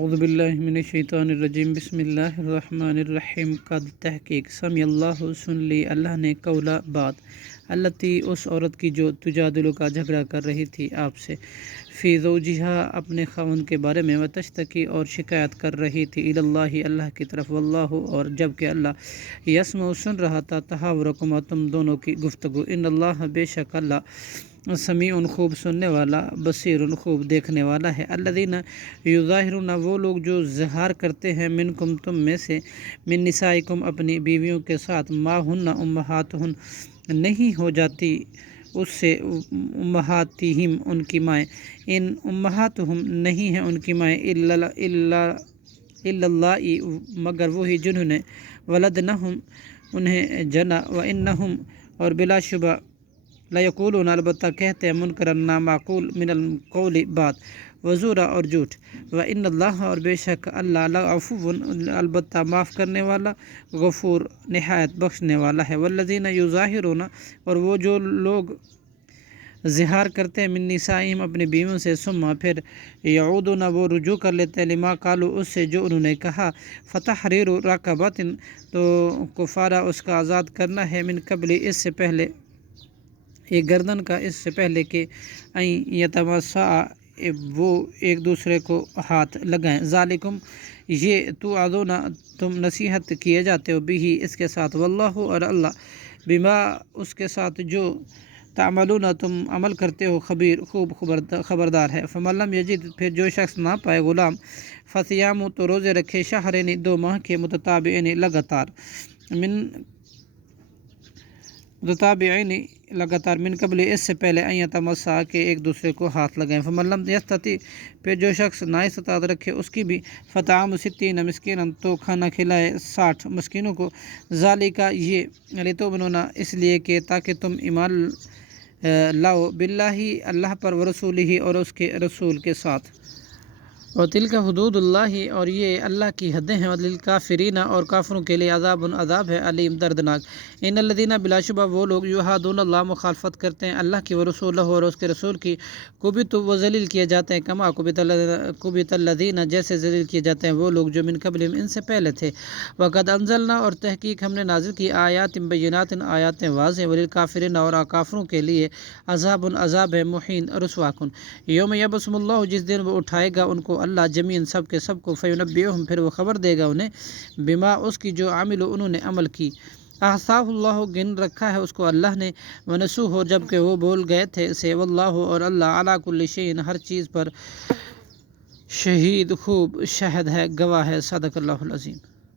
اعوذ باللہ من الشیطان الرجیم بسم اللہ الرحمن الرحیم قد تحقیق سمی اللہ سن لی اللہ نے قولا بات التی اس عورت کی جو تجادل کا جھگڑا کر رہی تھی آپ سے فی زوجہا اپنے خاوند کے بارے میں وتشتکی اور شکایت کر رہی تھی اللہ اللہ کی طرف واللہ اور جب کہ اللہ یسمع سن رہا تھا تحاورکما تم دونوں کی گفتگو ان اللہ بے شک اللہ سمیع خوب سننے والا بصیر خوب دیکھنے والا ہے الذین یظاہرون وہ لوگ جو ظہار کرتے ہیں منکم تم میں سے من نسائکم اپنی بیویوں کے ساتھ ما ہن امہاتہن نہیں ہو جاتی اس سے امہاتہم ان کی مائیں ان امہاتہم نہیں ہیں ان کی مائیں الا اللہ مگر وہی جنہوں نے ولدنہم انہیں جنا وانہم اور بلا شبہ لیقولون البتہ کہتے ہیں منکرا نامعقول من القول بات وزورا اور جھوٹ وان اللہ اور بے شک اللہ لعفو البتہ معاف کرنے والا غفور نہایت بخشنے والا ہے والذین یظاہرون اور وہ جو لوگ ظہار کرتے ہیں من نسائہم اپنی بیویوں سے ثم پھر یعودون وہ رجوع کر لیتے ہیں لما قالوا اس سے جو انہوں نے کہا فتحریر رقبۃ تو کفارہ اس کا آزاد کرنا ہے من قبل اس سے پہلے ایک گردن کا اس سے پہلے کہ یتمسا وہ ایک دوسرے کو ہاتھ لگائیں ذالکم یہ توعظون تم نصیحت کیے جاتے ہو بھی اس کے ساتھ واللہ اور اللہ بما اس کے ساتھ جو تعملون تم عمل کرتے ہو خبیر خوب خبردار ہے فمن لم یجد پھر جو شخص نہ پائے غلام فصیام تو روزے رکھے شہرین 2 ماہ کے متتابعین لگاتار من قبل اس سے پہلے یتمسا کہ ایک دوسرے کو ہاتھ لگائیں فمن لم یستطع پھر جو شخص نہ استطاعت رکھے اس کی بھی فطعام 60 مسکینا تو کھانا کھلائے 60 مسکینوں کو ذالکا یہ لتؤمنون اس لیے کہ تاکہ تم ایمان لاؤ باللہ اللہ پر ورسولہ اور اس کے رسول کے ساتھ وتلک حدود اللہ اور یہ اللہ کی حدیں ہیں للکافرین اور کافروں کے لیے عذاب ہے علیم دردناک ان الذین بلا شبہ وہ لوگ یحادون اللہ مخالفت کرتے ہیں اللہ کی ورسولہ اور اس کے رسول کی کبتوا وہ ذلیل کیے جاتے ہیں کما کبت الذین جیسے ذلیل کیے جاتے ہیں وہ لوگ جو من قبلہم ان سے پہلے تھے وقد انزلنا اور تحقیق ہم نے نازل کی آیات بینات آیات واضح وللکافرین اور کافروں کے لیے عذاب ہے محین رسوا کن یوم یبعثہم اللہ جس دن وہ اٹھائے گا ان کو اللہ جميعاً سب کے سب کو فینبئہم پھر وہ خبر دے گا انہیں بما اس کی جو عملوا انہوں نے عمل کی احصاہ اللہ گن رکھا ہے اس کو اللہ نے ونسوہ جب کہ وہ بول گئے تھے سے واللہ اور اللہ علی کل شیء ہر چیز پر شہید خوب شاہد ہے گواہ ہے صدق اللہ العظیم